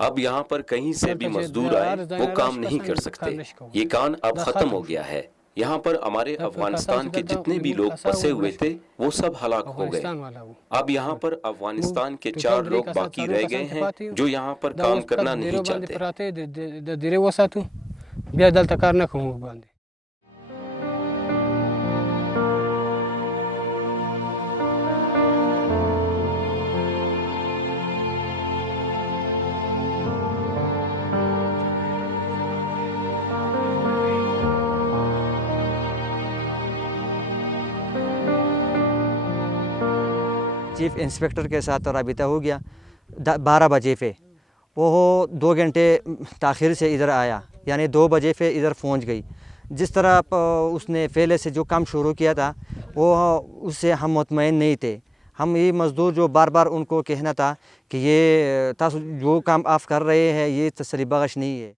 अब यहाँ पर कहीं से भी मजदूर आए वो काम नहीं कर सकते। ये कान अब खत्म हो गया है। यहाँ पर हमारे अफगानिस्तान के जितने भी लोग फंसे हुए थे वो सब हलाक हो गए। अब यहाँ पर अफगानिस्तान के 4 लोग बाकी रह गए हैं जो यहाँ पर काम करना नहीं चाहते। चीफ इंस्पेक्टर के साथ राबिता हो गया 12 बजे पे। वो 2 घंटे ताख़िर से इधर आया, यानी 2 बजे पे इधर पहुंच गई। जिस तरह उसने पहले से जो काम शुरू किया था वो उससे हम मुतमईन नहीं थे। हम ये मज़दूर जो बार बार उनको कहना था कि ये जो काम आप कर रहे हैं ये तसल्ली बख्श नहीं है।